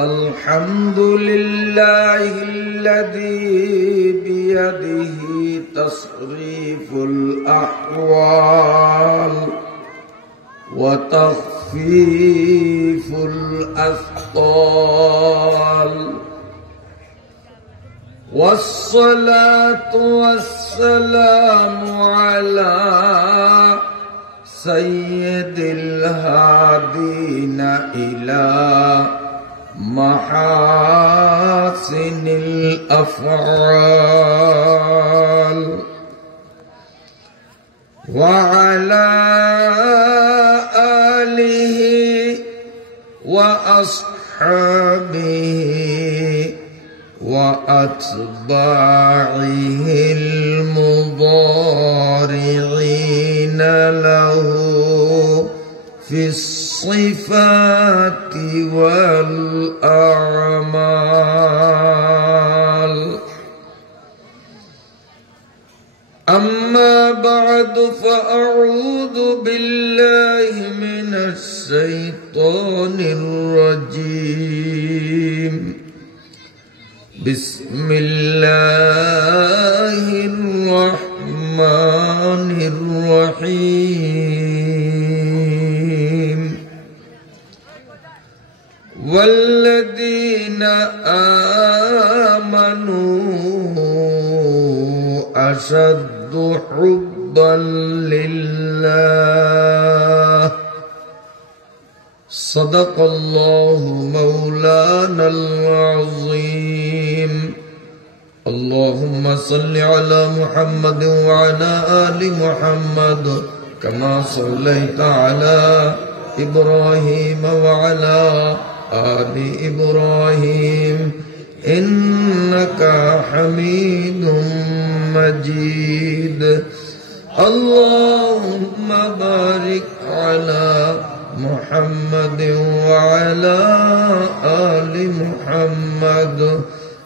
الحمد لله الذي بيده تصريف الأحوال وتخفيف الأثقال، والصلاة والسلام على سيد الهادين إلى محاسن الأفعال، وعلى آله وأصحابه وأتباعه المضارعين له في الصفات والأعمال. أما بعد، فأعوذ بالله من الشيطان الرجيم. بسم الله الرحمن الرحيم. والذين آمنوا أشد حبا لله. صدق الله مولانا العظيم. اللهم صل على محمد وعلى آل محمد كما صليت على إبراهيم وعلى آل إبراهيم إنك حميد مجيد. اللهم بارك على محمد وعلى آل محمد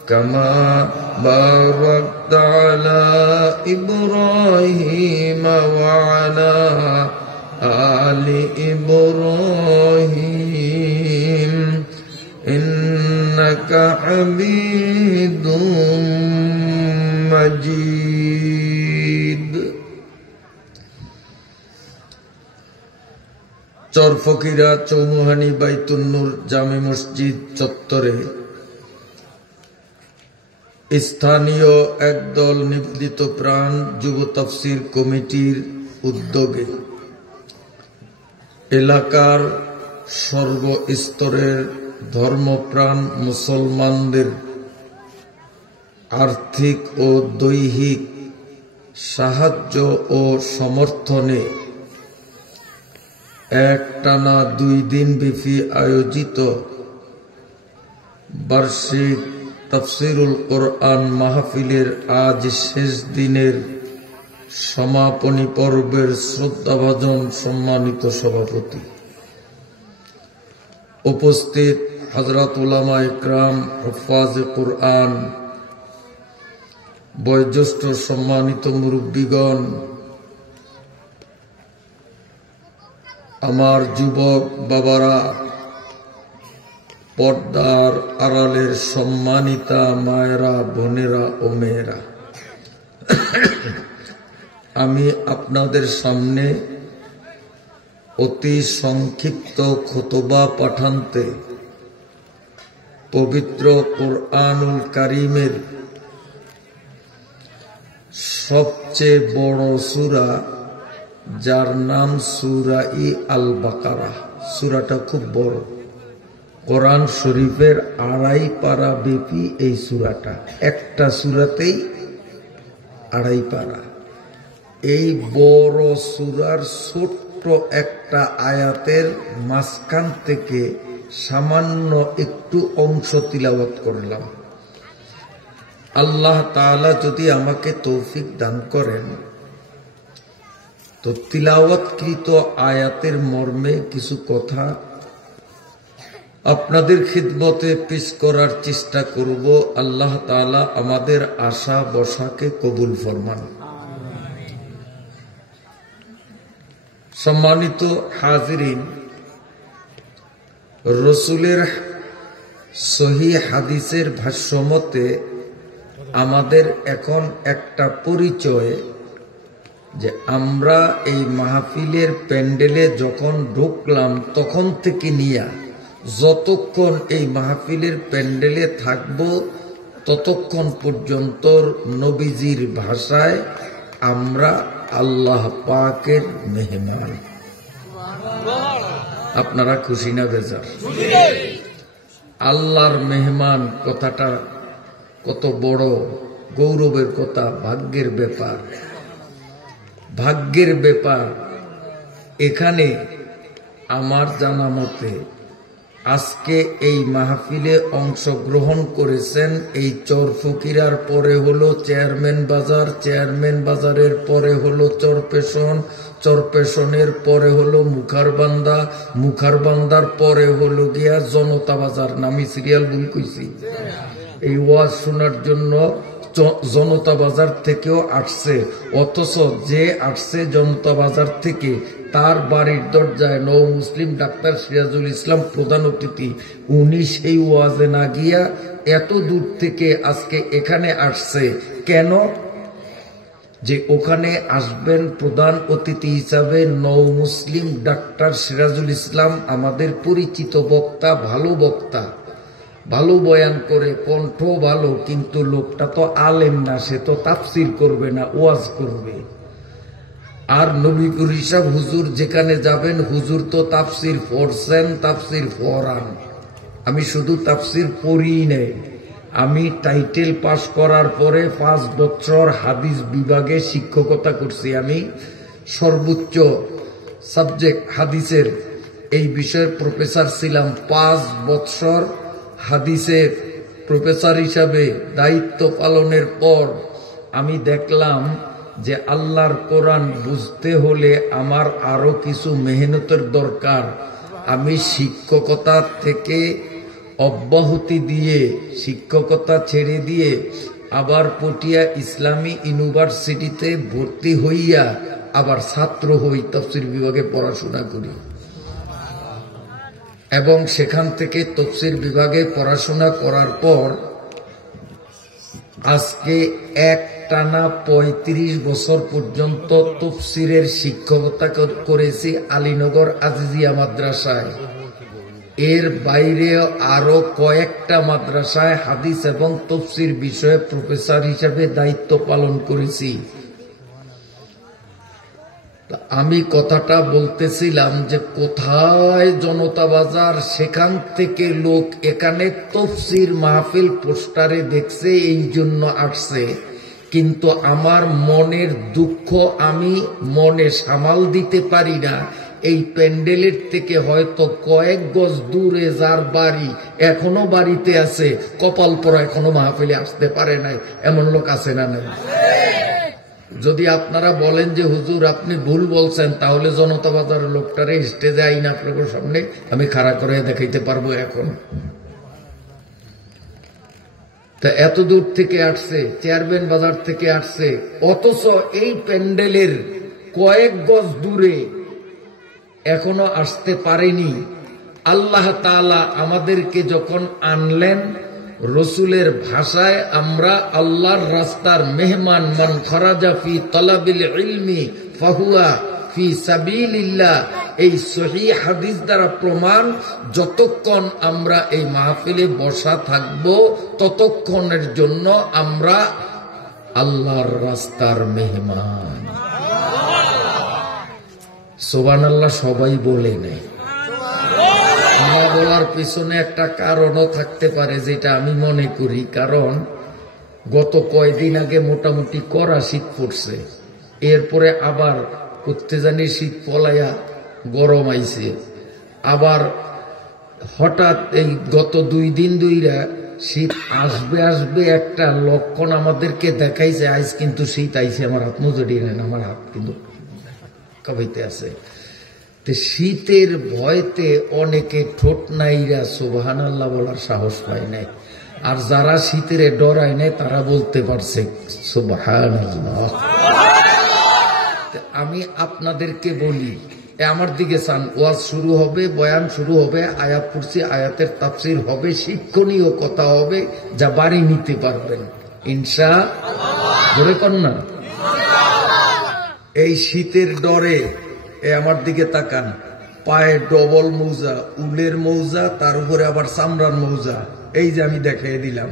كما باركت على إبراهيم وعلى آل إبراهيم إنك حميد مجيد. চরফকিরা চৌমুহানি বাইতুন নূর জামে মসজিদ চত্বরে স্থানীয় একদল নিবেদিত প্রাণ যুব তাফসীর কমিটির উদ্যোগে এলাকার সর্বস্তরের ধর্মপ্রাণ মুসলমানদের আর্থিক ও দৈহিক সাহায্য ও সমর্থনে একটানা 2 দিন ব্যাপী আয়োজিত বার্ষিক তাফসীরুল কোরআন মাহফিলের আজ শেষ দিনের সমাপনী পর্বের শ্রদ্ধাভাজন সম্মানিত সভাপতি, উপস্থিত হযরত উলামা ইকরাম, হুফাজে কোরআন, বয়োজ্যেষ্ঠ সম্মানিত মুরব্বীগণ, আমার যুবক বাবারা, পর্দার আড়ালের সম্মানিতা মায়েরা, বোনেরা ও মেয়েরা, আমি আপনাদের সামনে অতি সংক্ষিপ্ত খুতবা পাঠান্তে পবিত্র কোরআনুল কারীমের সবচেয়ে বড় সূরা, যার নাম সূরা আল বাকারা। সূরাটা খুব বড়, কোরআন শরীফের 2.5 পারা ব্যাপী এই সূরাটা, একটা সূরাতেই 2.5 পারা। এই বড় সূরার ছোট্ট একটা আয়াতের মাঝখান থেকে সামান্য একটু অংশ তিলাওয়াত করলাম। আল্লাহ তাআলা যদি আমাকে তৌফিক দান করেন তো তিলাওয়াতকৃত আয়াতের মর্মে কিছু কথা আপনাদের খিদমতে পেশ করার চেষ্টা করব। আল্লাহ তাআলা আমাদের আশা বসাকে কবুল ফরমান। সম্মানিত হাজিরিন, রসুলের সহিহ হাদিসের ভাষ্যমতে আমাদের এখন একটা পরিচয় যে আমরা এই মাহফিলের প্যান্ডেলে যখন ঢুকলাম তখন থেকে নিয়া যতক্ষণ এই মাহফিলের প্যান্ডেলে থাকব ততক্ষণ পর্যন্ত নবীজির ভাষায় আমরা আল্লাহ পাকের মেহমান। আপনারা খুশি না বেজার? আল্লাহর মেহমান কথাটা কত বড় গৌরবের কথা, ভাগ্যের ব্যাপার, ভাগ্যের ব্যাপার। এখানে আমার জানা মতে আজকে এই মাহফিলে অংশগ্রহণ করেছেন এই চরফকিরার পরে হলো চেয়ারম্যান বাজার, চেয়ারম্যান বাজারের পরে হলো চরপেশন, চরপেশনের পরে হলো মুখারবান্দা, মুখারবান্দার পরে হলো গিয়া জনতা বাজার। নামি সিরিয়াল ভুল কইছি? এই ওয়াজ শোনার জন্য জনতা বাজার থেকেও আসছে, অথচ যে আসছে জনতা বাজার থেকে তার বাড়ির দরজায় নও মুসলিম ডাক্তার সিরাজুল ইসলাম প্রধান অতিথি, উনি সেই ওয়াজে না গিয়া এত দূর থেকে আজকে এখানে আসছে। কেন? যে ওখানে আসবেন প্রধান অতিথি হিসাবে নও মুসলিম ডাক্তার সিরাজুল ইসলাম, আমাদের পরিচিত বক্তা, ভালো বক্তা, ভালো বয়ান করে, কণ্ঠ ভালো, কিন্তু লোকটা তো আলেম না, সে তো তাফসির করবে না, ওয়াজ করবে। আর নবীপুর হিসাব হুজুর যেখানে যাবেন, হুজুর তো তাফসির পড়ছেন, তাফসির পড়ান। আমি শুধু তাফসির পড়ি নাই, আমি টাইটেল পাস করার পরে 5 বছর হাদিস বিভাগে শিক্ষকতা করছি। আমি সর্বোচ্চ সাবজেক্ট হাদিসের এই বিষয়ের প্রফেসর ছিলাম। 5 বছর হাদিসের প্রফেসর হিসাবে দায়িত্ব পালনের পর আমি দেখলাম যে আল্লাহর কোরআন বুঝতে হলে আমার আরো কিছু মেহনতের দরকার। আমি শিক্ষকতা থেকে অব্যাহতি দিয়ে, শিক্ষকতা ছেড়ে দিয়ে আবার পটিয়া ইসলামী ইউনিভার্সিটিতে ভর্তি হইয়া আবার ছাত্র হই, তাফসীর বিভাগে পড়াশোনা করি এবং সেখান থেকে তাফসীর বিভাগে পড়াশোনা করার পর আজকে একটানা 35 বছর পর্যন্ত তাফসীরের শিক্ষকতা করেছি আলীনগর আজিজিয়া মাদ্রাসায়। এর বাইরে আরো কয়েকটা মাদ্রাসায় হাদিস এবং তাফসীর বিষয়ে প্রফেসর হিসেবে দায়িত্ব পালন করেছি। আমি কথাটা বলতেছিলাম যে কোথায় জনতা বাজার, সেখান থেকে লোক এখানে তাফসীর মাহফিল পোস্টারে দেখছে, এই জন্য আসছে। কিন্তু আমার মনের দুঃখ আমি মনে সামাল দিতে পারি না। এই প্যান্ডেলের থেকে হয়তো কয়েক গজ দূরে যার বাড়ি, এখনো বাড়িতে আছে, কপাল পরা এখনো মাহফিলে আসতে পারে নাই, এমন লোক আছে না নাই? যদি আপনারা বলেন যে হুজুর আপনি ভুল বলছেন, তাহলে জনতা বাজারের লোকটারে স্টেজে আইন আপনাদের সামনে আমি খাড়া করে দেখাইতে পারবো এখন। তা এত দূর থেকে আসছে, চেয়ারম্যান বাজার থেকে আসছে, অথচ এই প্যান্ডেলের কয়েক গজ দূরে এখনো আসতে পারেনি। আল্লাহ তাআলা আমাদেরকে যখন আনলেন, রসুলের ভাষায় আমরা আল্লাহর রাস্তার মেহমান, মান খরাজা ফি তলাবিল ইলমি ফাহুয়া ফি সাবিলিল্লাহ, এই সহিহ হাদিস দ্বারা প্রমাণ। যতক্ষণ আমরা এই মাহফিলে বসা থাকব ততক্ষণের জন্য আমরা আল্লাহর রাস্তার মেহমান। সুবহানাল্লাহ সবাই বলে নেয়। বলার পিছনে একটা কারণও থাকতে পারে, যেটা আমি মনে করি। কারণ গত কয়দিন আগে মোটামুটি কড়া শীত পড়ছে, এরপরে আবার করতে জানি শীত পলাইয়া গরম আইছে, আবার হঠাৎ এই গত 2 দিন ধইরা শীত আসবে আসবে একটা লক্ষণ আমাদেরকে দেখাইছে। আজ কিন্তু শীত আইছে, আমার হাত মজুরি নেন, আমার হাত কিন্তু কাঁপাইতে আছে। শীতের ভয়তে অনেকে ঠোঁট নাইরা সুবহানাল্লাহ বলার সাহস পায় নাই, আর যারা শীতের ডরায় নাই তারা বলতে পারছে সুবহানাল্লাহ। আমি আপনাদেরকে বলি, আমার দিকে চান, ওয়াজ শুরু হবে, বয়ান শুরু হবে, আয়াত কুরসি আয়াতের তাফসীর হবে, শিক্ষণীয় কথা হবে, যা বাড়ি নিতে পারবেন ইনশাআল্লাহ। ধরে কর না। এই শীতের ডরে আমার দিকে তাকান, পায়ে ডবল মৌজা, উলের মৌজা, তার উপরে আবার চামড়ার মৌজা, এই যে আমি দেখাই দিলাম।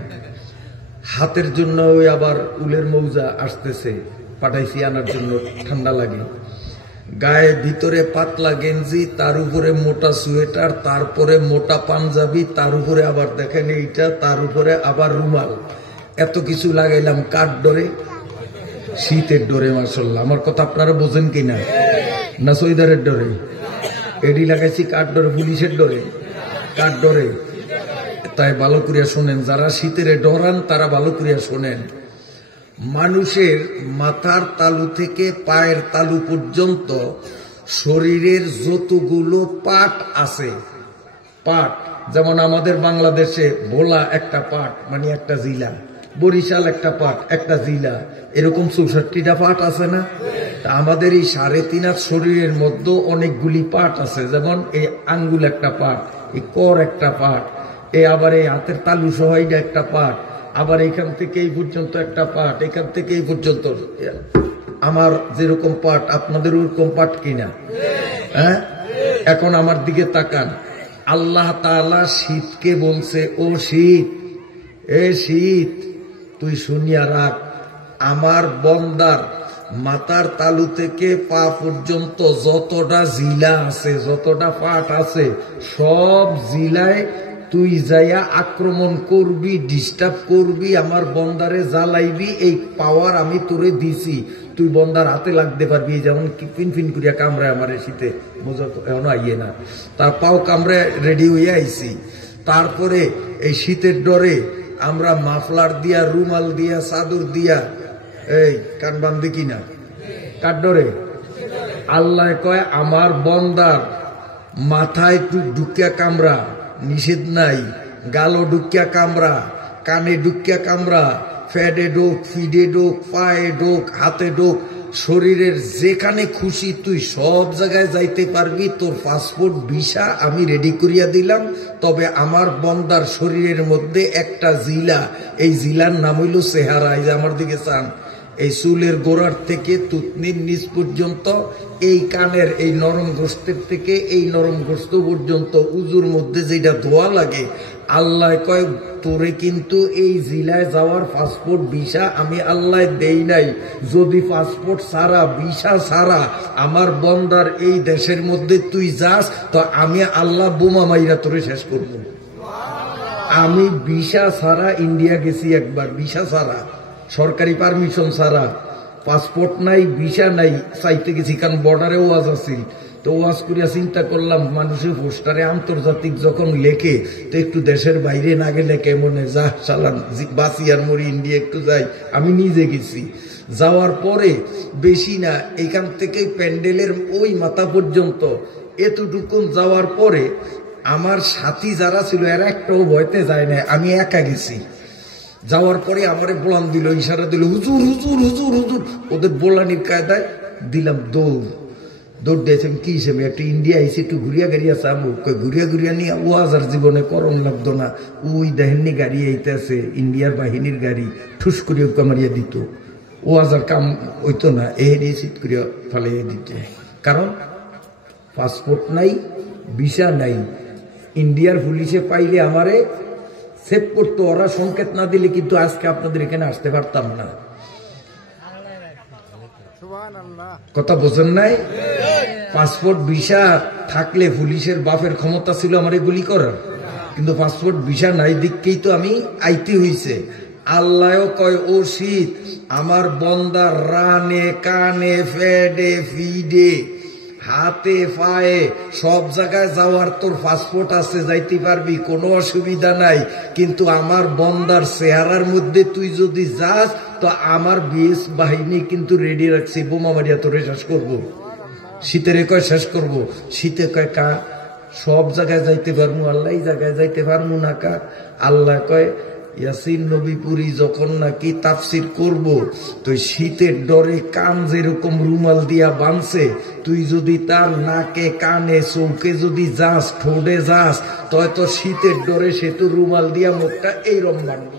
হাতের জন্য ওই আবার উলের মৌজা আসতেছে, পাঠাইছি আনার জন্য, ঠান্ডা লাগে। গায়ে ভিতরে পাতলা গেঞ্জি, তার উপরে মোটা সোয়েটার, তারপরে মোটা পাঞ্জাবি, তার উপরে আবার দেখেন এইটা, তার উপরে আবার রুমাল। এত কিছু লাগাইলাম কার ডরে? শীতের ডরে। মাশাআল্লাহ। আমার কথা আপনারা বোঝেন কিনা? না সৈদারের ডরে? এডি লাগাইছি কার ডরে? পুলিশের ডরে? কার ডরে? তাই ভালো করিয়া শোনেন, যারা শীতের ডরান তারা ভালো করিয়া শোনেন। মানুষের মাথার তালু থেকে পায়ের তালু পর্যন্ত শরীরের যতগুলো পাট আছে, পাট যেমন আমাদের বাংলাদেশে ভোলা একটা পাট, মানে একটা জিলা, বরিশাল একটা পাট, একটা জিলা, এরকম 64টা পাট আছে না? আমাদের এই 3.5 হাত শরীরের মধ্যে অনেকগুলি পাট আছে, যেমন এই আঙ্গুল একটা পাট, এই কর একটা পাট, এই আবার এই হাতের তালু সহ একটা পাট, আবার এখান থেকে এই পর্যন্ত একটা পাট, এখান থেকে এই পর্যন্ত। আমার যেরকম পাট আপনাদের ওরকম পাট কিনা? হ্যাঁ। এখন আমার দিকে তাকান, আল্লাহ তাআলা শীতকে বলছে, ও শীত, এ শীত তুই শুনিয়া রাখ, আমার বন্দার মাথার তালু থেকে পা পর্যন্ত যতটা জিলা আছে, যতটা পাট আছে, সব জিলায় তুই যাইয়া আক্রমণ করবি, ডিস্টার্ব করবি, আমার বন্দারে জ্বালাইবি। এই পাওয়ার আমি তোরে দিছি, তুই বন্দার হাতে লাগতে পারবি। যেমন ফিন ফিন করিয়া কামড়ায় আমার শীতে, বোঝা তো এখনো আইয়ে না, তার পাও কামড়ায় রেডি হইয়া আইছি। তারপরে এই শীতের ডরে আমরা মাফলার দিয়া, রুমাল দিয়া, চাদর দিয়া এই কান বান্ধি কিনা? কার ডরে? আল্লাহ কয় আমার বন্দার মাথায় ঢুকিয়া কামড়া, নিষেধ নাই। গালো ঢুকিয়া কামড়া, কানে ঢুকিয়া কামড়া, ফ্যাডে ঢোক, ফিডে ঢোক, পায়ে ঢোক, হাতে ঢোক, শরীরের যেখানে খুশি তুই সব জায়গায় যাইতে পারবি। তোর পাসপোর্ট ভিসা আমি রেডি করিয়া দিলাম। তবে আমার বন্দার শরীরের মধ্যে একটা জিলা, এই জিলার নাম হইল চেহারা। এই যে আমার দিকে চান, এই চুলের গোড়ার থেকে তুতনির নিচ পর্যন্ত, এই কানের এই নরম গোস্তের থেকে এই নরম গোস্ত পর্যন্ত উজুর মধ্যে যেটা ধোয়া লাগে, আল্লাহ কয় তোরে কিন্তু এই জিলায় যাওয়ার পাসপোর্ট ভিসা আমি আল্লাহ দেই নাই। যদি পাসপোর্ট ছাড়া, ভিসা ছাড়া আমার বন্দার এই দেশের মধ্যে তুই যাস, তো আমি আল্লাহ বোমা মাইরা তোরে শেষ করব। আমি ভিসা ছাড়া ইন্ডিয়া গেছি একবার, ভিসা ছাড়া, সরকারি পারমিশন ছাড়া, পাসপোর্ট নাই, ভিসা নাই, চাইতে গেছি, কারণ বর্ডারে ওয়াজ আছিল। তো ওয়াজ করিয়া চিন্তা করলাম, মানুষের পোস্টারে আন্তর্জাতিক যখন লেখে, তো একটু দেশের বাইরে না গেলে কেমনে, যা চালান বাসি আর মরি, ইন্ডিয়া একটু যাই। আমি নিজে গেছি। যাওয়ার পরে বেশি না, এখান থেকে প্যান্ডেলের ওই মাথা পর্যন্ত এতটুকুন যাওয়ার পরে আমার সাথী যারা ছিল এরা একটাও ভয়তে যায় না, আমি একা গেছি। যাওয়ার পরে আমারে বোলান দিল, ইশারা দিল, হুজুর হুজুর হুজুর হুজুর। ওদের বোলানির কায়দায় দিলাম দৌড়। দৌড় দিয়েছেন কি হিসেবে, একটা ইন্ডিয়া আইসি, একটু ঘুরিয়া গাড়িয়া চাবো, ঘুরিয়া ঘুরিয়া নিয়ে ও হাজার জীবনে করম লাগতো না। ওই দেখেননি গাড়ি আইতেছে, ইন্ডিয়ার বাহিনীর গাড়ি, ঠুস করিয়া কামারিয়া দিত। ও হাজার কাম হইতো না, এহেরে সিট করিয়া ফালাইয়া দিত। কারণ পাসপোর্ট নাই, ভিসা নাই। ইন্ডিয়ার পুলিশে পাইলে আমারে সেভ করতো, ওরা সংকেত না দিলে কিন্তু আজকে আপনাদের এখানে আসতে পারতাম না। কথা বোঝেন নাই? পাসপোর্ট ভিসা থাকলে পুলিশের বাপের ক্ষমতা ছিল আমার গুলি করার, কিন্তু পাসপোর্ট ভিসা নাই দিককেই তো আমি আইতে হইছে। আল্লাহ কয়, ও শীত আমার বন্দার রানে কানে ফেডে ফিডে হাতে পায়ে সব জায়গায় যাওয়ার তোর পাসপোর্ট আছে, যাইতে পারবি, কোনো অসুবিধা নাই। কিন্তু আমার বন্দার চেহারার মধ্যে তুই যদি যাস, তো আমার বিএস বাহিনী কিন্তু রেডি রাখছি, বোমা মারিয়া তোরে শেষ করবো। শীতের কয় শেষ করবো, শীতে কয় কা সব জায়গায় যাইতে পারবো, আল্লাহ জায়গায় যাইতে পারবো না কা? আল্লাহ কয় ইয়াসিন নবীপুরি যখন নাকি তাফসির করব, তো শীতের ডরে কান যেরকম রুমাল দিয়া বাঁধছে, তুই যদি তার নাকে কানে চৌকে যদি যাস, ঠোঁটে যাস, তো শীতের ডরে সে তো রুমাল দিয়া মুখটা এইরম বাঁধব।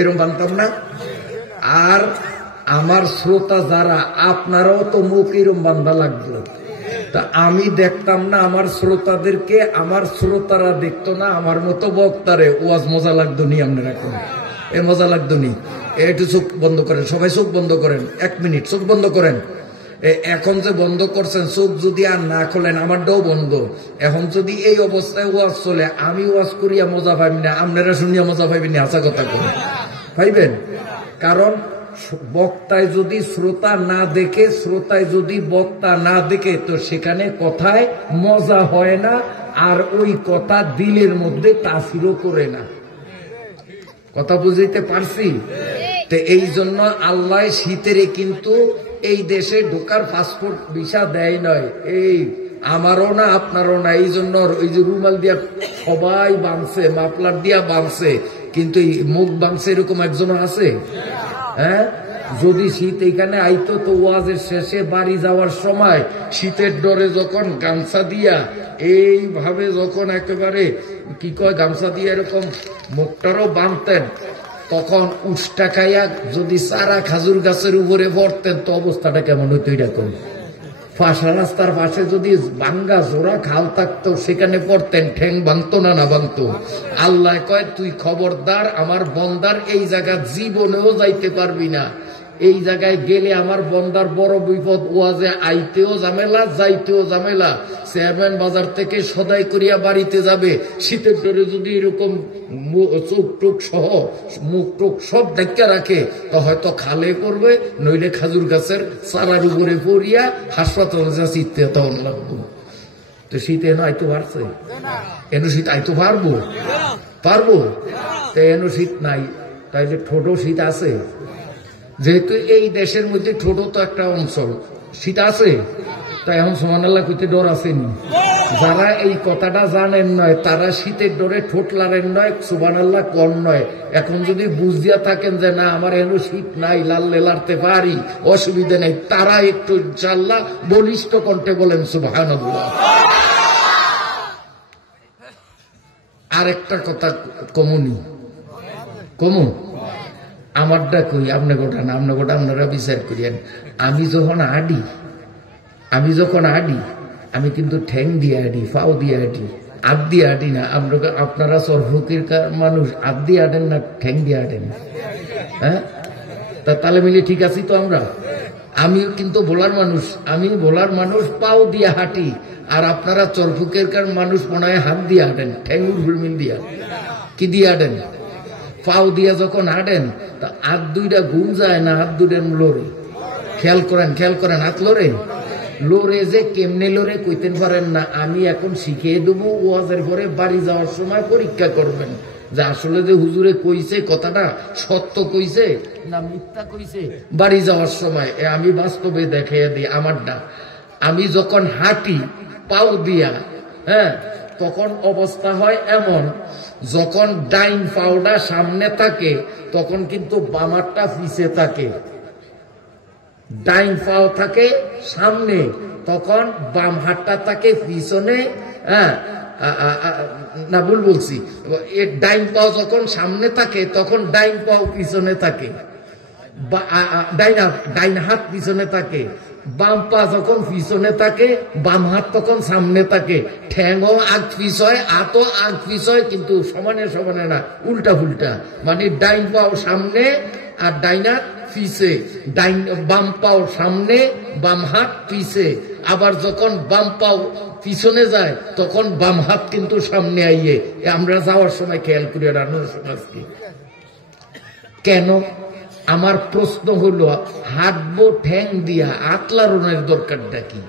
এরম বানতাম না? আর আমার শ্রোতা যারা, আপনারাও তো মুখ এরম বান্ধা লাগতো। তা আমি দেখতাম না আমার শ্রোতাদেরকে, আমার শ্রোতারা দেখতো না আমার মতো বক্তারে। ওয়াজ মজা লাগতো নি? আপনারা এখন এ মজা লাগতো নি? একটু চোখ বন্ধ করেন, সবাই চোখ বন্ধ করেন, 1 মিনিট চোখ বন্ধ করেন। এখন যে বন্ধ করছেন, চোখ যদি আর না খোলেন, আমারটাও বন্ধ। এখন যদি এই অবস্থায় ওয়াজ চলে, আমি ওয়াজ করিয়া মজা পাইবি না, আপনারা শুনিয়া মজা পাইবেন না, হাসা কথা করে পাইবেন। কারণ বক্তায় যদি শ্রোতা না দেখে, শ্রোতায় যদি বক্তা না দেখে, তো সেখানে কথায় মজা হয় না, আর ওই কথা দিলের মধ্যে তাসিরও করে না। কথা বুঝাইতে পারছি? তো এই জন্য আল্লাহ শীতের কিন্তু এই দেশে ঢোকার পাসপোর্ট ভিসা দেয় নয়, এই আমারও না আপনারও না। এই জন্য ওই যে রুমাল দিয়া সবাই বাঁধছে, মাফলার দিয়া বাঁধছে, কিন্তু মুখ বাঁধছে এরকম একজনও আছে? হ্যাঁ, যদি শীত এখানে আইতো তো ওয়াজের শেষে বাড়ি যাওয়ার সময় শীতের ডরে যখন গামছা দিয়া এইভাবে যখন একেবারে কি কয় গামছা দিয়ে এরকম মুখটারও বাঁধতেন, তখন উষ্টা খাইয়া যদি সারা খাজুর গাছের উপরে পড়তেন, তো অবস্থাটা কেমন হইতো এরকম। ফাঁসা রাস্তার পাশে যদি ভাঙ্গা জোড়া খাল থাকতো, সেখানে পড়তেন, ঠ্যাং ভাঙতো না? না ভাঙতো? আল্লাহ কয়, তুই খবরদার আমার বন্দার এই জায়গা জীবনেও যাইতে পারবি না। এই জায়গায় গেলে আমার বন্দার বড় বিপদ। ওয়াজে আইতেও ঝামেলা, যাইতেও ঝামেলা। চেয়ারম্যান বাজার থেকে সদাই করিয়া বাড়িতে যাবে, শীতের ডরে যদি এরকম চোখ টোক সহ মুখ টোক সব ঢাকা রাখে, তো হয়তো খালে পড়বে, নইলে খাজুর গাছের চারার উপরে পড়িয়া হাসপাতালে যা শীতে তখন লাগবো। তো শীত এনো আইতো পারছে? এনো শীত আইতো পারবো? পারবো? তো এনো শীত নাই, তাইলে ঠোঁটো শীত আছে। যেহেতু এই দেশের মধ্যে ছোট তো একটা অঞ্চল, শীত আছে, তাই এখন সুবহানাল্লাহ কইতে ডর আসেনি। যারা এই কথাটা জানেন নয়, তারা শীতের ডরে ঠোঁট লাড়েন নয়, সুবহানাল্লাহ কম নয়। এখন যদি বুঝিয়া থাকেন যে না আমার এন শীত নাই, লাল্লে লাড়তে পারি, অসুবিধা নেই, তারা একটু ইনশাআল্লাহ বলিষ্ঠ কণ্ঠে বলেন সুবহানাল্লাহ। আর একটা কথা কমু আমারটা কই, আপনি গোটা না, আপনি গোটা আপনারা বিচার করিয়েন। আমি যখন আডি, আমি কিন্তু ঠ্যাং দিয়ে আডি, পাও দিয়ে আডি, হাত দিয়ে আডি না। আপনারা সরফকির মানুষ, হাত দিয়ে আডেন না ঠ্যাং দিয়ে আডেন? হ্যাঁ, তাহলে মিলে ঠিক আছি তো আমরা? আমি কিন্তু ভোলার মানুষ, পাও দিয়ে হাঁটি, আর আপনারা চরফুকের মানুষ মনে হয় হাত দিয়ে হাঁটেন, ঠ্যাং ঘুরমিল দিয়া। কি দিয়ে হাঁটেন? পাও দিয়া যখন হাঁটেন, তা হাত দুইটা ঘুম যায় না, হাত দুইটা লড়ে। খেয়াল করেন, হাত লড়ে যে কেমনে লড়ে কইতেন পারেন না। আমি এখন শিখিয়ে দেবো, ওয়াজের পরে বাড়ি যাওয়ার সময় পরীক্ষা করবেন যে আসলে যে হুজুরে কইছে কথাটা সত্য কইছে না মিথ্যা কইছে। বাড়ি যাওয়ার সময় আমি বাস্তবে দেখাইয়া দিই আমারটা। আমি যখন হাঁটি পাও দিয়া, হ্যাঁ, তখন অবস্থা হয় এমন, যখন ডাইন পাওটা সামনে থাকে তখন কিন্তু বামারটা পিছে থাকে। ডাইন পাও থাকে সামনে, তখন বাম হাতটা থাকে পিছনে। হ্যাঁ, না ভুল বলছি, ডাইন পাও যখন সামনে থাকে তখন ডাইন পাও পিছনে থাকে, ডাইন হাত পিছনে থাকে। বাম পা যখন পিছনে থাকে, বাম হাত তখন সামনে থাকে। ঠ্যাংও আগ পিছ হয়, হাতও আগ পিছ হয়, কিন্তু সমানে না, উল্টা ফুলটা। মানে ডাইন পাও সামনে আর ডাইন হাত পিছে, বাম পাও সামনে, বাম হাত পিছে। আবার যখন বাম পাও পিছনে যায় তখন বাম হাত কিন্তু সামনে আইয়ে। আমরা যাওয়ার সময় খেয়াল করি রান্নার সমাজ কি কেন? আমার প্রশ্ন হলো, হাঁটবো ঠ্যাং দিয়া, আতলারনের দরকারটা কি?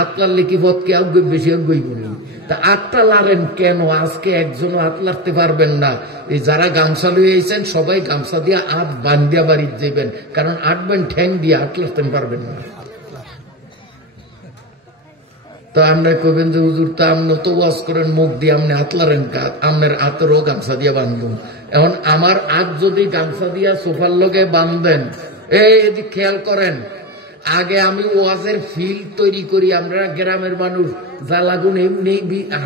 আতলার কি পথকে বেশি আগ্রহী বলি, তা আটটা লাড়েন কেন? আজকে একজনও হাত লাড়তে পারবেন না। এই যারা গামছা লইয়ে আইছেন সবাই গামছা দিয়ে হাত বান্ধিয়া বাড়ি যাবেন, কারণ আটবেন ঠ্যাং দিয়ে, হাত লাড়তে পারবেন না। তো আমরা কবেন যে হুজুর তো আপনি তো ওয়াজ করেন মুখ দিয়ে আপনি আতলারেন আপনার আতেরও গামছা দিয়া বাঁধবো। এখন আমার আজ যদি গামছা দিয়া সোফার লগে বাঁধবেন, এদিক খেয়াল করেন, আগে আমি ওয়াজের ফিল তৈরি করি। আমরা গ্রামের মানুষ জ্বালাগুন এমনি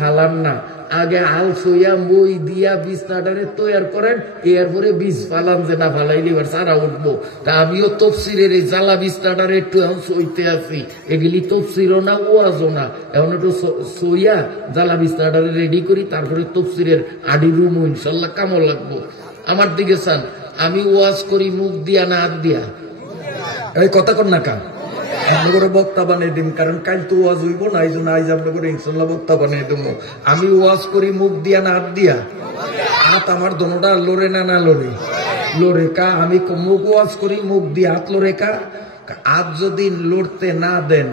হালান না, আগে আল সইয়া মই দিয়া বিছনাটারে তৈয়ার করেন, এরপরে বীজ ফালান, যে না ফালাইলে এবার সারা উঠবো। তা আমিও তফসিরের এই জ্বালা বিছনাটারে একটু এখন সইতে আছি। এগুলি তফসিরও না ওয়াজও না, এখন একটু সইয়া জ্বালা বিছনাটারে রেডি করি, তারপরে তফসিরের আডি রুম ইনশাল্লাহ কামও লাগবো। আমার দিকে চান আমি ওয়াজ করি মুখ দিয়া না হাত দিয়া? এই কথা কর না কা আপনার বক্তা বানিয়ে দিন, কারণ কাল তো ওয়াজ হইব না, এই জন্য আইজ আপনার ইনশাল্লাহ বক্তা বানিয়ে দেবো। আমি ওয়াজ করি মুখ দিয়া না হাত দিয়া? হাত আমার দোনোটা লড়ে না না লড়ে? লড়ে কা। আমি মুখ ওয়াজ করি মুখ দিয়ে, হাত লড়ে কা। আজ যদি লড়তে না দেন,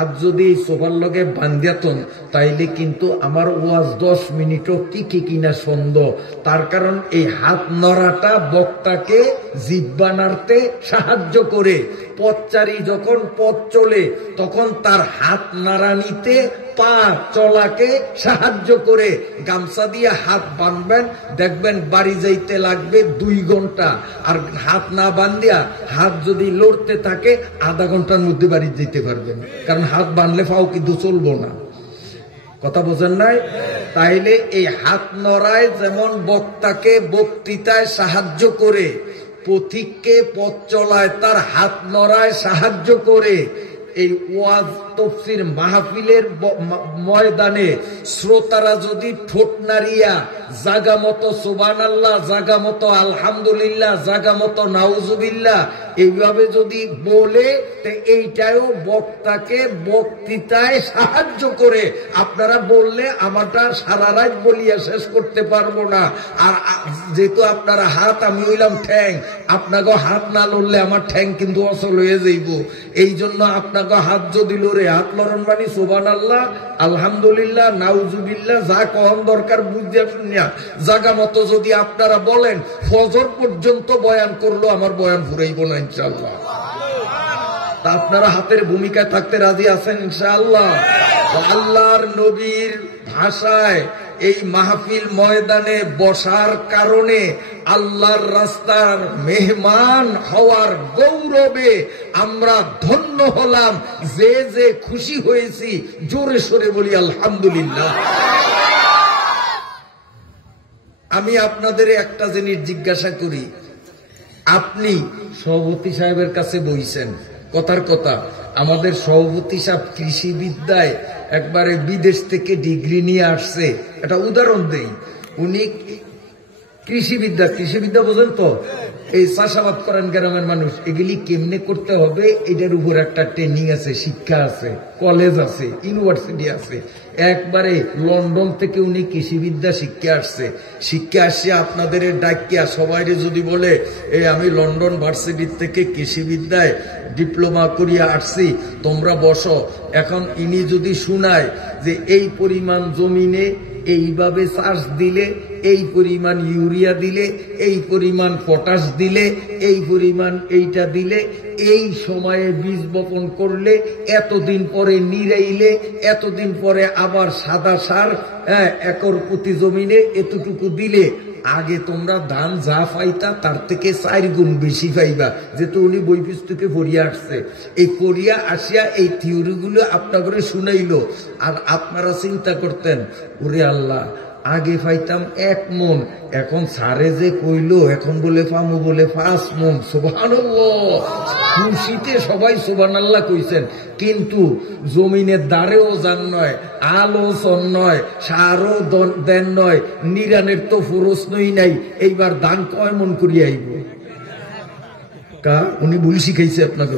আজ যদি সোফার লগে বান্ধিয়াতন, তাইলে কিন্তু আমার ওয়াজ 10 মিনিটও টিকে কিনা সন্দেহ। তার কারণ এই হাত নড়াটা বক্তাকে জিহ্বা নাড়তে সাহায্য করে। পথচারী যখন পথ চলে তখন তার হাত নাড়ানিতে পা চলাকে সাহায্য করে। গামছা দিয়ে হাত বাঁধবেন, দেখবেন বাড়ি যাইতে লাগবে 2 ঘন্টা। আর হাত না বান্ধিয়া হাত যদি লড়তে থাকে আধা ঘন্টার মধ্যে বাড়ি যেতে পারবেন, কারণ হাত বাঁধলে ফাও কিন্তু চলবো না। কথা বোঝেন নাই? তাইলে এই হাত নড়ায় যেমন বক্তাকে বক্তৃতায় সাহায্য করে, পথিককে পথ চলায় তার হাত নড়ায় সাহায্য করে। এই ওয়াজ তফসির মাহফিলের ময়দানে শ্রোতারা যদি ঠোঁট নাড়িয়া জাগা মতো সুবহানাল্লাহ, জাগা মতো আলহামদুলিল্লাহ, জাগা মতো নাউজুবিল্লাহ এইভাবে যদি বলে, এইটাও বক্তাকে বক্তৃতায় সাহায্য করে। আপনারা বললে আমারটা সারা রাত বলিয়া শেষ করতে পারবো না। আর যেহেতু আপনারা হাত, আমি হইলাম ঠ্যাং, আপনাকে হাত না লড়লে আমার ঠ্যাং কিন্তু অচল হয়ে যাইব। এই জন্য আপনাকে হাত যদি লড়ে, হাত লড়ন মানে সুবহানাল্লাহ, আলহামদুলিল্লাহ, নাউজুবিল্লাহ, যা কখন দরকার বুঝিয়া শুনিয়া জাগা মতো যদি আপনারা বলেন, ফজর পর্যন্ত বয়ান করলো আমার বয়ান ফুরাইব না ইনশাআল্লাহ। তা আপনারা হাতের ভূমিকায় থাকতে রাজি আছেন ইনশাআল্লাহ? আল্লাহর নবীর ভাষায় এই মাহফিল ময়দানে বসার কারণে আল্লাহর রাস্তার মেহমান হওয়ার গৌরবে আমরা ধন্য হলাম। যে যে খুশি হয়েছি জোরে সোরে বলি আলহামদুলিল্লাহ। আমি আপনাদের একটা জিনিস জিজ্ঞাসা করি, আপনি সভাপতি সাহেবের কাছে বইছেন, কথার কথা আমাদের সভাপতি সাহেব কৃষিবিদ্যায় একবারে বিদেশ থেকে ডিগ্রি নিয়ে আসছে। একটা উদাহরণ দেই, উনি কৃষিবিদ্যা বোঝেন তো, এই চাষাবাদ করেন গ্রামের মানুষ, এগুলি কেমনে করতে হবে এটার উপর একটা ট্রেনিং আছে, শিক্ষা আছে, কলেজ আছে, ইউনিভার্সিটি আছে। একবারে লন্ডন থেকে উনি কৃষিবিদ্যা শিক্ষা আসছে। শিক্ষা আসছে আপনাদের ডাকিয়া সবাই যদি বলে, আমি লন্ডন ভার্সিটি থেকে কৃষিবিদ্যায় ডিপ্লোমা করিয়া আসছি, তোমরা বসো। এখন ইনি যদি শুনায় যে এই পরিমাণ জমিনে এইভাবে চাষ দিলে, এই পরিমাণ ইউরিয়া দিলে, এই পরিমাণ পটাশ দিলে, এই পরিমাণ এইটা দিলে, এই সময়ে বীজ বপন করলে, এতদিন পরে নিরাইলে, এতদিন পরে আবার সাদা সার একর প্রতি জমিনে এতটুকু দিলে, আগে তোমরা ধান যা পাইতা তার থেকে 4 গুণ বেশি পাইবা। যেহেতু উনি বই পুস্তকে পড়িয়া আসছে, এই পড়িয়া আসিয়া এই থিওরিগুলো আপনাকে শুনাইল। আর আপনারা চিন্তা করতেন, ওরে আল্লাহ, আগে পাইতাম 1 মন, এখন সারে যে কইলো এখন বলে পামু বলে 5 মন। সুবহানাল্লাহ, খুশিতে সবাই সুবহানাল্লাহ কইছেন। কিন্তু জমিনের দ্বারেও যান নয়, আলো সন নয়, সারও দেন নয়, নিরানের তো প্রশ্নই নাই। এইবার ধান কয় মন করিয়া আইব? কা উনি ভুল শিখাইছে আপনাকে?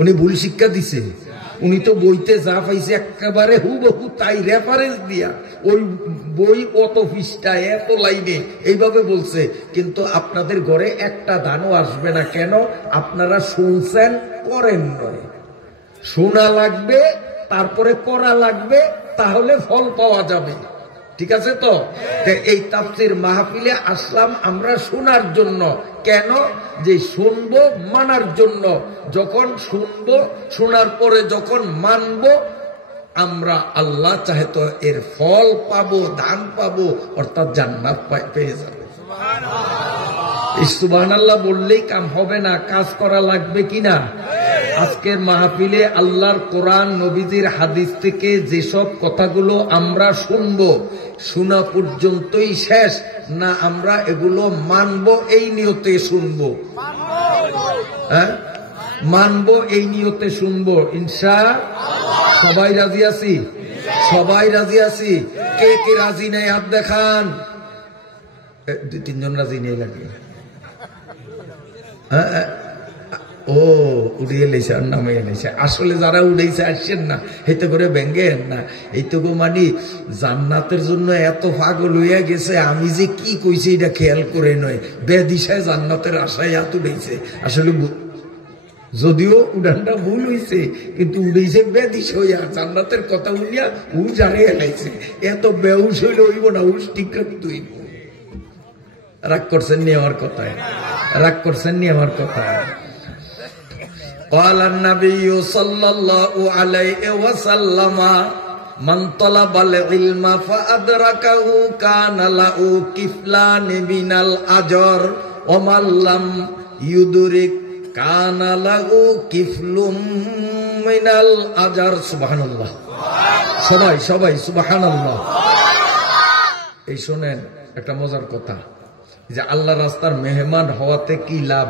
উনি ভুল শিক্ষা দিছে? উনি তো বইতে যা পাইছে একেবারে হুবহু তাই রেফারেন্স দিয়া, ওই বই অত পৃষ্ঠা এত লাইনে এইভাবে বলছে। কিন্তু আপনাদের ঘরে একটা ধানও আসবে না। কেন? আপনারা শুনছেন, করেন নয়। শোনা লাগবে, তারপরে করা লাগবে, তাহলে ফল পাওয়া যাবে। ঠিক আছে তো? এই তাফসীর মাহফিলে আসলাম আমরা শোনার জন্য। কেন? যে শুনবো মানার জন্য। যখন শুনবো, শোনার পরে যখন মানবো, আমরা আল্লাহ চাহে তো এর ফল পাবো, দান পাবো, অর্থাৎ জান্নাত পেয়ে যাবে। এই সুবহানাল্লাহ বললেই কাম হবে না, কাজ করা লাগবে কিনা? আজকের মাহফিলে আল্লাহর কোরআন নবীজির হাদিস থেকে যেসব কথাগুলো আমরা শুনবো, শোনা পর্যন্তই শেষ না আমরা এগুলো মানবো এই নিয়তে শুনবো? হ্যাঁ, মানবো এই নিয়তে শুনবো ইনশাআল্লাহ। সবাই রাজি আছি? সবাই রাজি আছি? কে কে রাজি নেই হাত দেখান। 2-3 জন রাজি নেই লাগে। ও উড়িয়ে লেছে আর নামিয়ে লেছে। আসলে যারা উড়েছে আসছেন না, হেতে করে ভেঙ্গেন না। এইটুকু মানে জান্নাতের জন্য এত পাগল হইয়া গেছে, আমি যে কি কইছি এটা খেয়াল করে নয়, বেদিশায় জান্নাতের আশায় এত উড়েছে। আসলে যদিও উড়ানটা ভুল হয়েছে, কিন্তু উড়েছে বেদিশ হইয়া, জান্নাতের কথা উড়িয়া হুশ হারিয়ে লাইছে। এত বেহুশ হইলে হইব না, হুশ ঠিক রাখতে হইব। রাগ করছেন নি আমার কথায়? রাগ করছেন নি আমার কথায়? قال النبي صلى الله عليه وسلم من طلب العلم فأدركه كان له كفلان من الأجر ومن لم يدرك كان له كفل من الأجر سبحان الله সবাই সবাই সুবহানাল্লাহ। এই শোনেন একটা মজার কথা, যে আল্লাহ রাস্তার মেহমান হওয়াতে কি লাভ।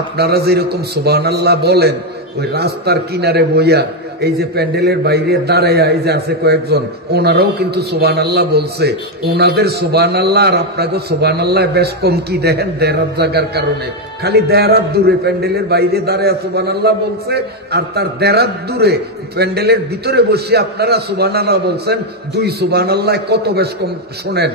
আপনারা যেরকম সুবহানাল্লাহ বলেন, ওই রাস্তার কিনারে বইয়া, এই যে প্যান্ডেলের বাইরে দাঁড়াইয়া এই যে আছে কয়েকজন, ওনারাও কিন্তু সুবহানাল্লাহ বলছে। ওনাদের সুবহানাল্লাহ আর আপনাকে সুবহানাল্লাহ বেশ কম। কি দেখেন, দেড়াত জায়গার কারণে, খালি দেড়াত দূরে প্যান্ডেলের বাইরে দাঁড়াইয়া সুবহানাল্লাহ বলছে, আর তার দেড়াত দূরে প্যান্ডেলের ভিতরে বসে আপনারা সুবহানাল্লাহ বলছেন। 2 সুবহানাল্লাহ কত বেশ কম। শোনেন,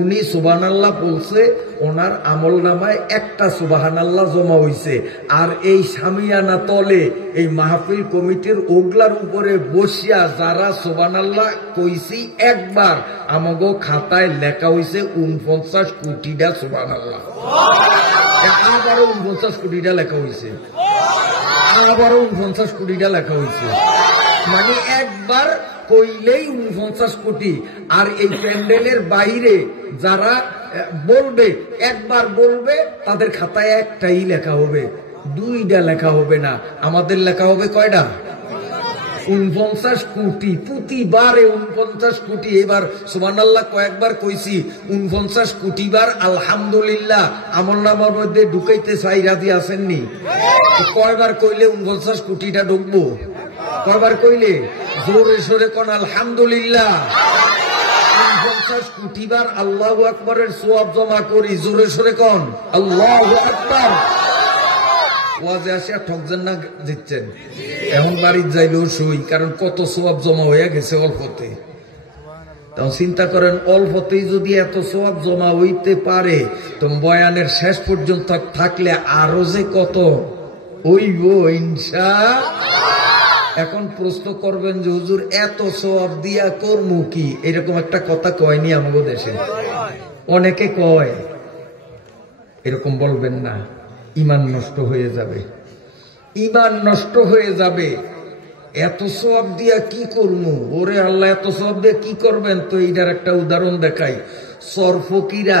উনি সুবহানাল্লাহ বলছে, ওনার আমল নামায় একটা সুবহানাল্লাহ জমা হইছে। আর এই সামিয়ানা তলে এই মাহফিল কমিটির ওগলার উপরে বসিয়া যারা সুবহানাল্লাহ কইছি একবার, আমাগো খাতায় লেখা হইছে 49 কোটিটা সুবহানাল্লাহ। আবারও 49 কোটিটা লেখা হইছে, আবারও 49 কোটিটা লেখা হইছে। মানে একবার কইলেই 49 কোটি। আর এই প্যান্ডেলের বাইরে যারা বলবে, একবার বলবে, তাদের খাতায় একটাই লেখা হবে, 2টা লেখা হবে না। আমাদের লেখা হবে কয়টা? 49 কোটি। প্রতিবারে 49 কোটি। এবার সুবহানাল্লাহ কয়েকবার কইছি, 49 কোটি বার আলহামদুলিল্লাহ আমলনামার মধ্যে ঢুকাইতে চাই, রাজি আসেননি? কয়বার কইলে 49 কোটিটা ঢুকবো? কয়বার কইলে? জোরে সোরে কোন আলহামদুলিল্লাহ। 49 কোটি বার আল্লাহু আকবারের সওয়াব জমা করি, জোরে সোরে কোন আল্লাহু আকবার। ওয়াজে আসিয়া ঠকছেন না দিচ্ছেন, এখন বাড়ির যাইলেও শুই, কারণ কত সওয়াব জমা হয়ে গেছে অল্পতে। তখন চিন্তা করেন, অল্পতেই যদি এত সওয়াব জমা হইতে পারে, তো বয়ানের শেষ পর্যন্ত থাকলে আরো যে কত হইব ইনশাআল্লাহ। এখন প্রশ্ন করবেন যে হুজুর এত সওয়াব দিয়া করমু কি? এরকম একটা কথা কয়নি আমাদের দেশে? অনেকে কয়, এরকম বলবেন না, ঈমান নষ্ট হয়ে যাবে, ঈমান নষ্ট হয়ে যাবে। এত সওয়াব দিয়া কি করমু? ওরে আল্লাহ, এত সওয়াব দিয়ে কি করবেন? তো এইটার একটা উদাহরণ দেখাই। সরফকিরা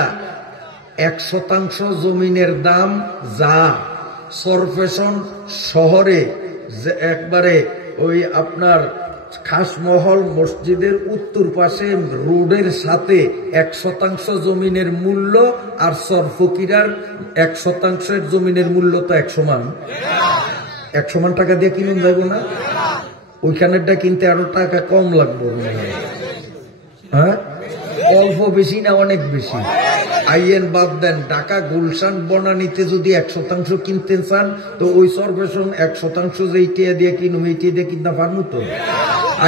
1% জমিনের দাম যা সরফেশন শহরে একবারে ওই আপনার খাসমহল মসজিদের উত্তর পাশে রোডের সাথে 1% জমিনের মূল্য, আর সরফকিরার 1% জমিনের মূল্য তো 100 মান। 100 মান টাকা দিয়ে কিনুন যাইব না? ওইখানেরটা কিনতে আরো টাকা কম লাগবে। হ্যাঁ, অল্প বেশি না অনেক বেশি? আইয়েন বাদ দেন, ঢাকা গুলশান বনানীতে যদি 1% কিনতে চান, তো ওই সরফেশন 1% যে ইটিয়া দিয়ে কিনুম, ইটিয়া দিয়ে কিনতে পারবো তো?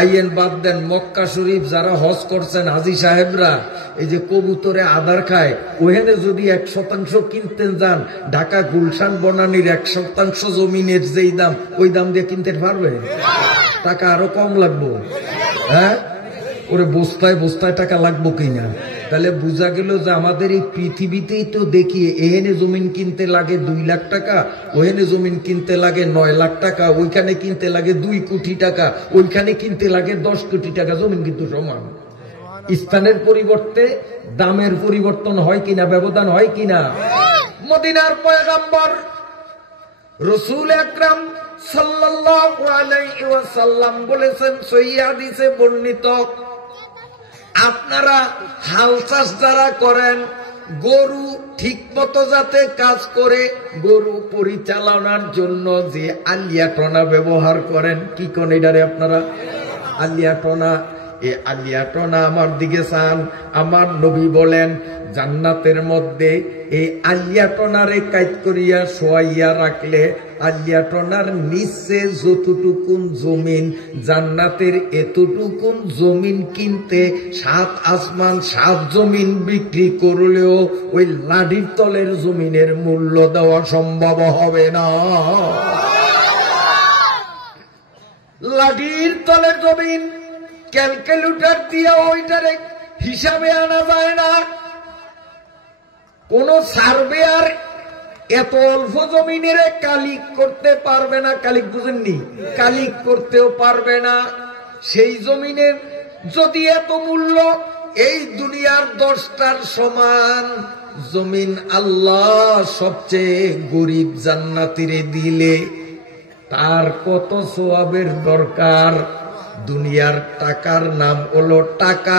আইয়েন বাদ দেন, মক্কা শরীফ যারা হজ করছেন হাজি সাহেবরা, এই যে কবুতরে আদার খায়, ওখানে যদি 1% কিনতে যান, ঢাকা গুলশান বনানীর 1% জমিনের যেই দাম, ওই দাম দিয়ে কিনতে পারবে? টাকা আরো কম লাগবো। হ্যাঁ, ওরে বস্তায় বস্তায় টাকা লাগবো কিনা। তাহলে বোঝা গেল যে আমাদের এই পৃথিবীতেই তো দেখি এখানে জমিন কিনতে লাগে 2 লাখ টাকা, ওখানে জমিন কিনতে লাগে 9 লাখ টাকা, ওইখানে কিনতে লাগে 2 কোটি টাকা, ওইখানে কিনতে লাগে 10 কোটি টাকা। জমিন কিন্তু সমান, স্থানের পরিবর্তে দামের পরিবর্তন হয় কিনা, ব্যবধান হয় কিনা। মদিনার পয়গম্বর রাসূল আকরাম সাল্লাল্লাহু আলাইহি ওয়াসাল্লাম বলেছেন, সহিহ হাদিসে বর্ণিত, আপনারা হাল চাষ যারা করেন, গরু ঠিক মতো যাতে কাজ করে, গরু পরিচালনার জন্য যে আলিয়াটনা ব্যবহার করেন, কি কোন এটারে আপনারা আলিয়াটনা, এই আলিয়াটনা আমার দিকে চান। আমার নবী বলেন জান্নাতের মধ্যে এই আলিয়াটনারে কাইট করিয়া শোয়াইয়া রাখলে আলিয়াটনার নিচে যতটুকুন জমিন, জান্নাতের এতটুকুন জমিন কিনতে 7 আসমান 7 জমিন বিক্রি করলেও ওই লাঠির তলের জমিনের মূল্য দেওয়া সম্ভব হবে না। লাঠির তলের জমিন ক্যালকুলেটর দিয়ে ওইটারে হিসাবে আনা যায় না। কোন সার্ভেয়ার এত অল্প জমিনের কালিক করতে পারবে না। কালিক বুঝেননি? কালিক করতেও পারবে না। সেই জমিনের যদি এত মূল্য, এই দুনিয়ার 10টার সমান জমিন আল্লাহ সবচেয়ে গরিব জান্নাতীরে দিলে তার কত সওয়াবের দরকার। দুনিয়ার টাকার নাম হলো টাকা,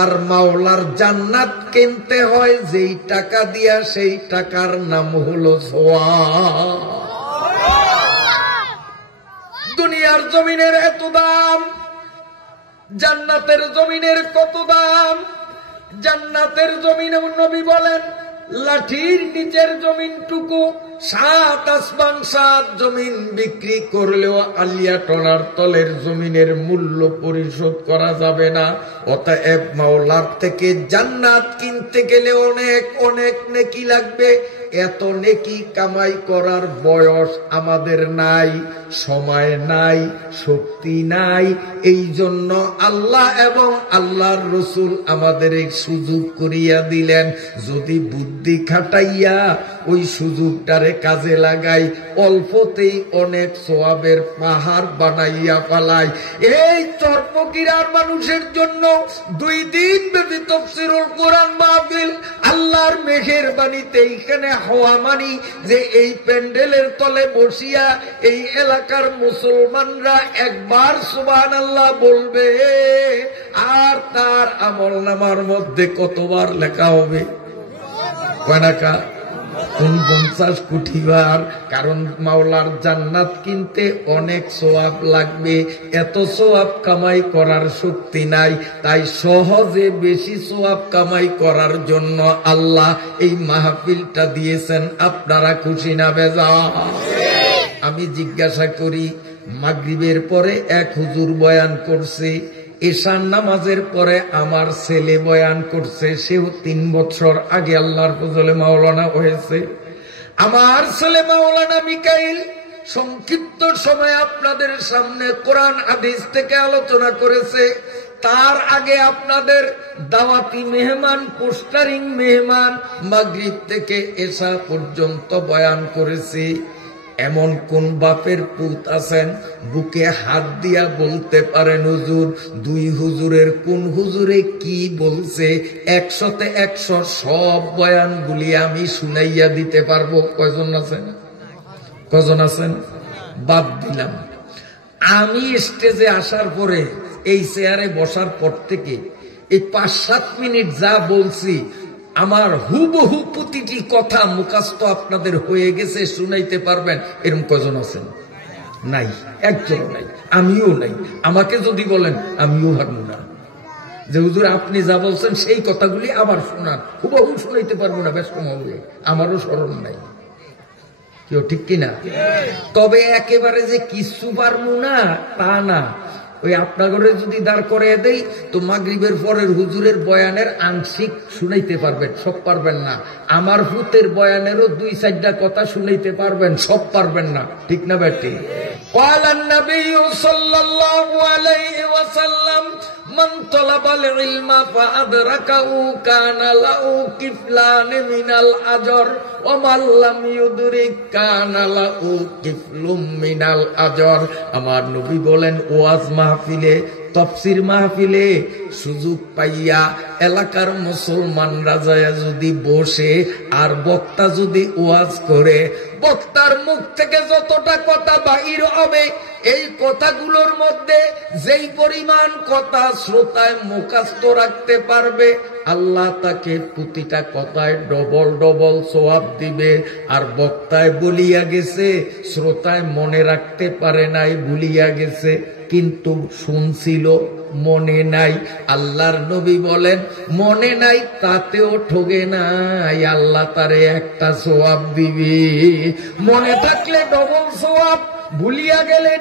আর মাওলার জান্নাত কিনতে হয় যেই টাকা দিয়া, সেই টাকার নাম হলো সওয়াব। দুনিয়ার জমিনের এত দাম, জান্নাতের জমিনের কত দাম। জান্নাতের জমিনে নবী বলেন লাঠির নিচের জমিনটুকু 7 আসমান 7 জমিন বিক্রি করলেও আলিয়াটনার তলের জমিনের মূল্য পরিশোধ করা যাবে না। অতএব মাওলার থেকে জান্নাত কিনতে গেলে অনেক অনেক নেকি লাগবে। এত নেকি কামাই করার বয়স আমাদের নাই, সময় নাই, শক্তি নাই। এই জন্য আল্লাহ এবং আল্লাহর রাসূল আমাদের এই সুযোগ করিয়া দিলেন। যদি বুদ্ধি খাটাইয়া ওই সুযোগটারে কাজে লাগাই, অল্পতেই অনেক সওয়াবের পাহাড় বানাইয়া ফেলাই। এই চরফকিরার মানুষের জন্য 2 দিন ব্যাপী তাফসীরুল কোরআন মাহফিল। আল্লাহর মেহেরবানিতে এইখানে হওয়া মানি যে এই প্যান্ডেলের তলে বসিয়া এই এলাকার মুসলমানরা একবার সুবহানাল্লাহ বলবে, আর তার আমলনামার মধ্যে কতবার লেখা হবে? কয়নাকা 49 কোটি বার। কারণ মাওলার জান্নাত কিনতে অনেক সওয়াব লাগবে। এত সওয়াব কামাই করার শক্তি নাই, তাই সহজে বেশি সওয়াব কামাই করার জন্য আল্লাহ এই মাহফিলটা দিয়েছেন। আপনারা খুশি না বেজার? আমি জিজ্ঞাসা করি, মাগরিবের পরে এক হুজুর বয়ান করছে, এশার নামাজের পরে আমার ছেলে বয়ান করছে। সেও 3 বছর আগে আল্লাহর ফজলে মাওলানা হয়েছে। আমার ছেলে মাওলানা মিকাইল সংক্ষিপ্ত সময় আপনাদের সামনে কোরআন হাদিস থেকে আলোচনা করেছে। তার আগে আপনাদের দাওয়াতি মেহমান, পোস্টারিং মেহমান মাগরিব থেকে এশা পর্যন্ত বয়ান করেছে। এমন কোন বাপের পুত আছেন বুকে হাত দিয়া বলতে পারেন হুজুর 2 হুজুরের কোন হুজুরে কি বলছে 100তে 100 সব বয়ানগুলি আমি শুনাইয়া দিতে পারবো? কয়জন আছেন? কজন আছেন? বাদ দিলাম। আমি স্টেজে আসার পরে, এই চেয়ারে বসার পর থেকে এই 5-7 মিনিট যা বলছি, আমার হুবহু প্রতিটি কথা মুখস্থ আপনাদের হয়ে গেছে, শুনাইতে পারবেন। এরকম কজন আছেন? নাই, একজন নাই, আমিও নাই। আমাকে যদি বলেন আমিও পারবো না যে হুজুর আপনি যা বলছেন সেই কথাগুলি আবার শোনান, হুবহু শুনাইতে পারবো না, বেশ কম হবে। আমারও স্মরণ নাই, কেউ ঠিক কিনা? তবে একেবারে যে কিছু পারবো না তা না, ওই আপনাগরে যদি দাঁড় করে দেই তো মাগরিবের পরের হুজুরের বয়ানের আংশিক শুনাইতে পারবেন, সব পারবেন না। আমার ভূতের বয়ানেরও 2-4টা কথা শুনাইতে পারবেন, সব পারবেন না, ঠিক না বেটি? قال النبي صلى الله عليه وسلم من طلب العلم فأدركه كان له كفلان من الأجر ومن لم يدرك كان له كفل من الأجر। আমার নবী বলেন, ওয়াজ মাহফিলে, তাফসীর মাহফিলে সুযোগ পাইয়া এলাকার মুসলমানরা যায় যদি বসে আর বক্তা যদি ওয়াজ করে, বক্তার মুখ থেকে যতটা কথা বাহির হবে এই কথাগুলোর মধ্যে যেই পরিমাণ কথা শ্রোতায় মুখস্থ রাখতে পারবে আল্লাহ তাকে প্রতিটা কথায় ডবল ডবল সওয়াব দিবে। আর বক্তায় বলিয়া গেছে, শ্রোতায় মনে রাখতে পারে নাই, ভুলিয়া গেছে, কিন্তু শুনছিল, মনে নাই। আল্লাহর নবী বলেন, মনে নাই তাতেও ঠগে নাই, আল্লাহ তারে একটা সওয়াব দিবে। মনে থাকলে ডবল সওয়াব, ভুলিয়া গেলে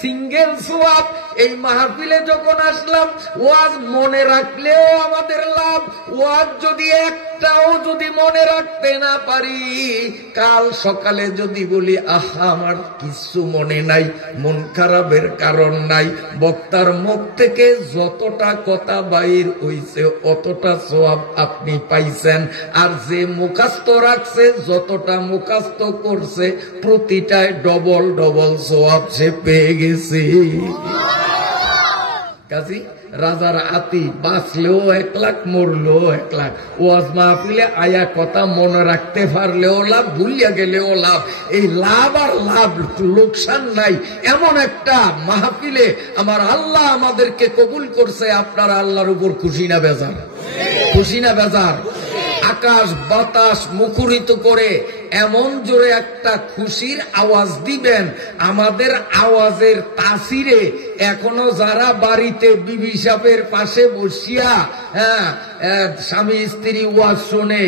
সিঙ্গেল সওয়াব। এই মাহফিলে যখন আসলাম, ওয়াজ মনে রাখলেও আমাদের লাভ, ওয়াজ যদি একটাও যদি মনে রাখতে না পারি, কাল সকালে যদি বলি আহা আমার কিছু মনে নাই, মন খারাপের কারণ নাই। বক্তার মুখ থেকে যতটা কথা বাইর হইছে অতটা সওয়াব আপনি পাইছেন। আর যে মুখস্থ রাখছে, যতটা মুখস্থ করছে, প্রতিটায় ডবল ডবল সওয়াব সে পেয়ে গেছে। কাজী রাজার আতি বাঁচলেও 1 লাখ, মরলেও 1 লাখ। ওয়াজ মাহফিলে আয়া কথা মনে রাখতে পারলেও লাভ, ভুলিয়া গেলেও লাভ। এই লাভ আর লাভ, লোকসান নাই। এমন একটা মাহফিলে আমার আল্লাহ আমাদেরকে কবুল করছে। আপনারা আল্লাহর উপর খুশি না বেজার? খুশি না বেজার? আকাশ বাতাস মুখরিত করে এমন জোরে একটা খুশির আওয়াজ দিবেন, আমাদের আওয়াজের তাসিরে এখনো যারা বাড়িতে বিবি সাহেবের পাশে বসিয়া স্বামী স্ত্রী ওয়াজ শোনে,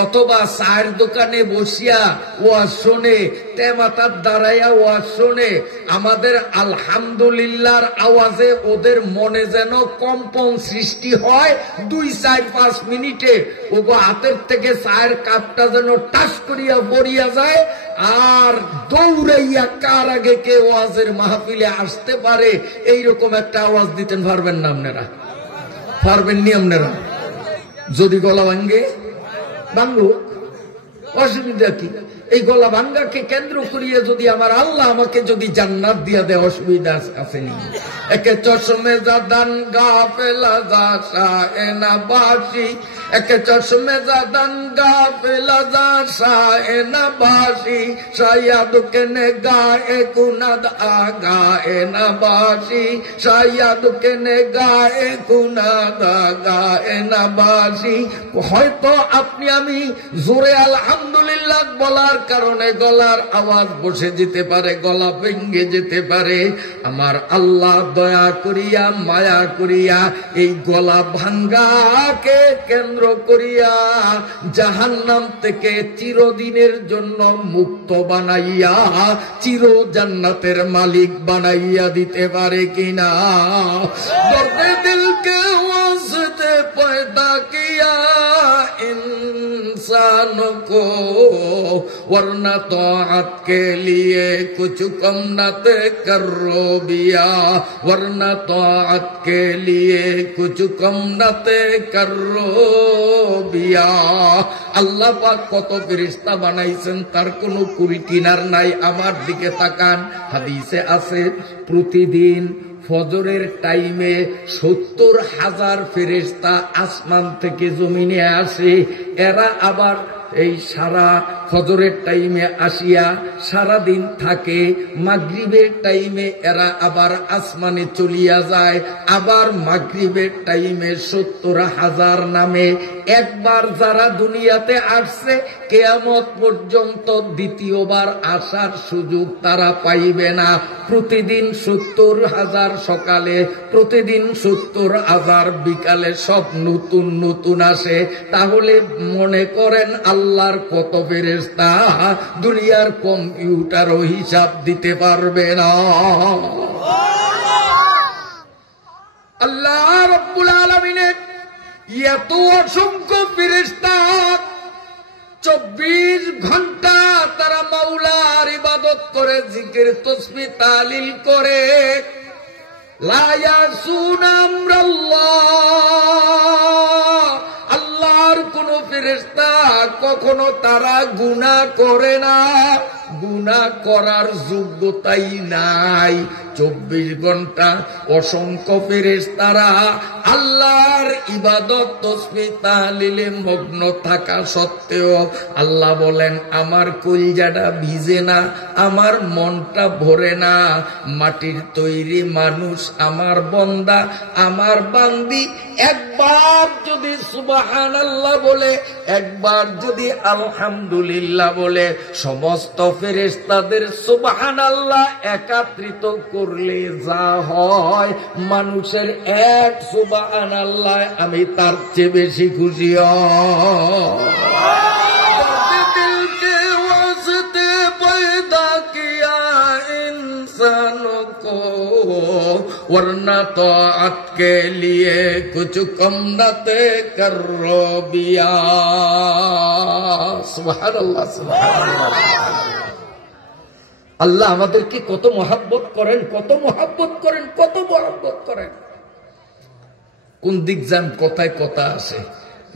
অথবা চায়ের দোকানে বসিয়া ওয়াজ শোনে, তেমাতার দাঁড়াইয়া ওয়াজ শোনে, আমাদের আলহামদুলিল্লাহর আওয়াজে ওদের মনে যেন কম্পন সৃষ্টি হয়। 2-4-5 মিনিটে ওগো হাতের থেকে চায়ের কাপটা যেন টাস করিয়া পড়িয়া যায়, আর দৌড়াইয়া কার আগে কে ওয়াজের মাহফিলে আসতে পারে এইরকম একটা আওয়াজ দিতেন। পারবেন না আপনারা? পারবেন নি আপনারা? যদি গলা ভাঙ্গে, ভাঙ্গুক, অসুবিধা কি? এই গলা ভাঙ্গাকে কেন্দ্র করিয়ে যদি আমার আল্লাহ আমাকে যদি জান্নাত দিয়া দেয়, অসুবিধা আসেনি? একে চশমে জাদান গাফেলা যা শায়েনা বাসি, একে চশমে জাদান গাফেলা যা শায়েনা বাসি, শায়াদ কেনে গায়ে কুনাদ আগায়ে না বাসি, শায়াদ কেনে গায়ে কুনাদ আগায়ে না বাসি। হয়তো আপনি আমি জোরে আলহামদুলিল্লাহ বলার কারণে গলার আওয়াজ বসে যেতে পারে, গলা ভেঙে যেতে পারে। আমার আল্লাহ দয়া করিয়া মায়া করিয়া এই গলা ভাঙ্গাকে কেন্দ্র করিয়া জাহান্নাম থেকে চিরদিনের জন্য মুক্ত বানাইয়া চির জান্নাতের মালিক বানাইয়া দিতে পারে কিনা? দর্দে দিলকে ওয়াসতে পয়দা কিয়া इंसान को, वरना तौअत के लिए कुछ कम न करो बिया, वरना तौअत के लिए कुछ कम न करो बिया। আল্লাহ পাক কত ফেরেশতা বানাইছেন, তার কোনো কুল কিনার নাই। আমার দিকে তাকান, হাদিসে আছে প্রতিদিন ফজরের টাইমে 70,000 ফেরেশতা আসমান থেকে জমিনে আসে। এরা আবার এই সারা ফজরের টাইমে আসিয়া সারা দিন থাকে, মাগরিবের টাইমে এরা আবার আসমানে চলিয়া যায়। আবার মাগরিবের টাইমে 70,000 নামে একবার যারা দুনিয়াতে আসছে, কিয়ামত পর্যন্ত দ্বিতীয়বার আসার সুযোগ তারা পাইবে না। প্রতিদিন 70,000 সকালে, প্রতিদিন 70,000 বিকালে, সব নতুন নতুন আসে। তাহলে মনে করেন আল্লাহর কত ফেরেশতা, দুনিয়ার কম্পিউটারও হিসাব দিতে পারবে না। আল্লাহ রাব্বুল আলামিনের এত অসংখ্য ফেরেশতা 24 ঘন্টা তারা মাওলার ইবাদত করে, জিকির তাসবিহ তাহলিল করে। লা ইয়াসুনা আমরাল্লাহ, আল্লাহর কোন ফেরেশতা কখনো তারা গুনাহ করে না, গুনাহ করার যোগ্যতাই নাই। 24 ঘন্টা অসংখ্য ফেরেশতারা আল্লাহর ইবাদত তাসবিহ তাহলিলে মগ্ন থাকা সত্ত্বেও আল্লাহ বলেন আমার কলিজাটা ভিজে না, আমার মনটা ভরে না। মাটির তৈরি মানুষ আমার বান্দা, আমার বান্দি একবার যদি সুবহানাল্লাহ বলে, একবার যদি আলহামদুলিল্লাহ বলে, সমস্ত ফেরেশতাদের সুবহানাল্লাহ একত্রিত করলে যা হয়, মানুষের এক সুবহানাল্লাহ আমি তার চেয়ে বেশি খুশি হই। वरना तो आत के लिए कुछ कम न ते करो बिया। सुबहानाल्लाह, सुबहानाल्लाह। আল্লাহ আমাদেরকে কত মহব্বত করেন, কত মহব্বত করেন, কত মহব্বত করেন। কোন দিক যান কথায় কথা আসে,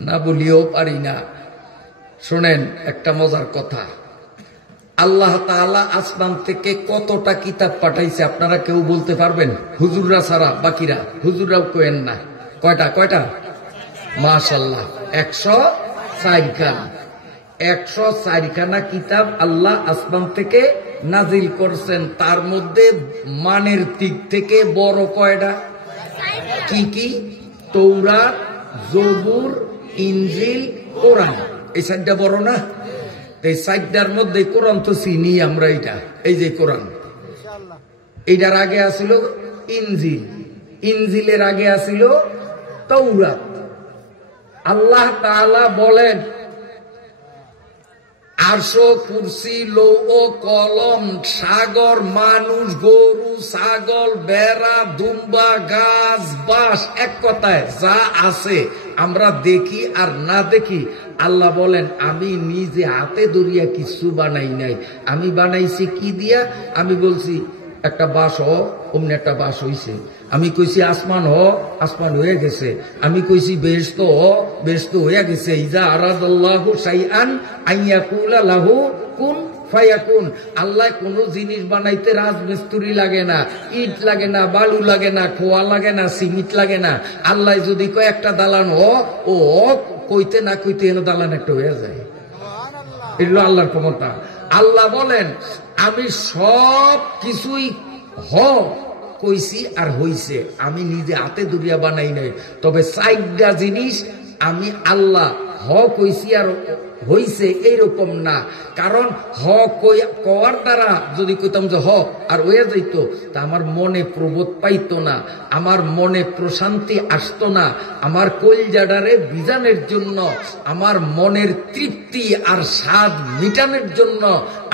না বলিও পারি না। শোনেন একটা মজার কথা, আল্লাহ তাআলা আসমান থেকে কতটা কিতাব পাঠাইছে আপনারা কেউ বলতে পারবেন? হুজুররা ছাড়া বাকিরা, হুজুররাও কোয়েন না। কয়টা? কয়টা? মাশাআল্লাহ, 104 খানা। 104 খানা কিতাব আল্লাহ আসমান থেকে নাজিল করছেন। তার মধ্যে মানের দিক থেকে বড় কয়টা? কি কি? তৌরাত, জবুর, ইনজিল, কোরআন। এই 4টা বড় না? এই 4টার মধ্যে কোরআন তো চিনি আমরা। এটা এই যে কোরআন, এইটার আগে আসিল ইনজিল, ইনজিলের আগে আসিল তৌরাত। আল্লাহ তাআলা বলেন আরশ, কুরসি, লৌহ, কলম, সাগর, মানুষ, গরু, ছাগল, বেড়া, দুম্বা, গাছ, বাঁশ, এক কথায় যা আছে আমরা দেখি আর না দেখি, আল্লাহ বলেন আমি নিজে হাতে ধরিয়া কিছু বানাই নাই। আমি বানাইছি কি দিয়া? আমি বলছি একটা বাঁশ হ, অমনি একটা বাঁশ হইছে। আমি কইছি আসমান হ, আসমান হয়ে গেছে। আমি কইছি বেহেশত হ, বেহেশত হয়ে গেছে। ইজা আরাদাল্লাহু শাইআন আইয়াকুলা লাহু কুন ফায়াকুন। আল্লাহ কোন জিনিস বানাইতে রাজমিস্ত্রি লাগে না, ইট লাগে না, বালু লাগে না, খোয়া লাগে না, সিমেন্ট লাগে না। আল্লাহ যদি কয় একটা দালান হ, ও কইতে না কইতে এনে দালান একটা হয়ে যায়। এগুলো আল্লাহর ক্ষমতা। আল্লাহ বলেন আমি সব কিছুই হ কইছি আর হইছে, আমি নিজে হাতে ধরিয়া বানাই নাই। তবে 4টা জিনিস আমি আল্লাহ হ কইছি আর হইছে এইরকম না। কারণ হ কওয়ার দ্বারা যদি কইতাম যে হ আর হইয়া যাইতো, তা আমার মনে প্রবোধ পাইতো না, আমার মনে প্রশান্তি আসতো না। আমার কলজাডারে বিজানের জন্য, আমার মনের তৃপ্তি আর স্বাদ মিটানোর জন্য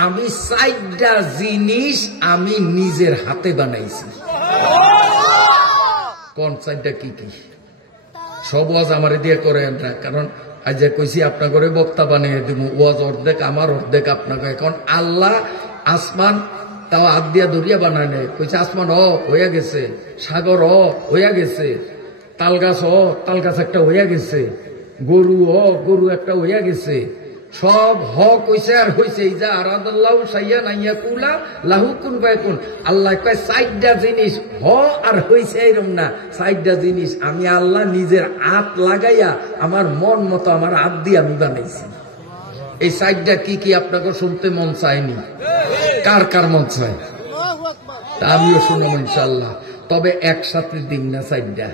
আমি 4টা জিনিস আমি নিজের হাতে বানাইছি। কোন 4টা কি কি? সব ওয়াজ আমার দিয়ে করেন না, কারণ আজ কইছি আপনার ঘরে বক্তা বানিয়ে দিব, ওয়াজ অর্ধেক আমার অর্ধেক আপনাকে। এখন আল্লাহ আসমান তাও হাত দিয়া ধরিয়া বানায় নেই, কইছে আসমান হইয়া গেছে, সাগর হইয়া গেছে, তাল গাছ একটা হইয়া গেছে, গরু গরু একটা হইয়া গেছে। সব হ কইছে আর হইছে। ইজা আরাদাল্লাহু শাইআন আইয়াকুলা লাহু কুন ফায়াকুন। আল্লাহ কয় 4টা জিনিস হ আর হইছে এরকম না, 4টা জিনিস আমি আল্লাহ নিজের হাত লাগাইয়া আমার মন মতো আমার হাত দিয়ে আমি বানাইছি। এই 4টা কি কি আপনাকে শুনতে মন চায়নি? কার কার মন চায়? তা আমিও শুনবো ইনশাআল্লাহ। তবে একসাথে দিন না 4টা।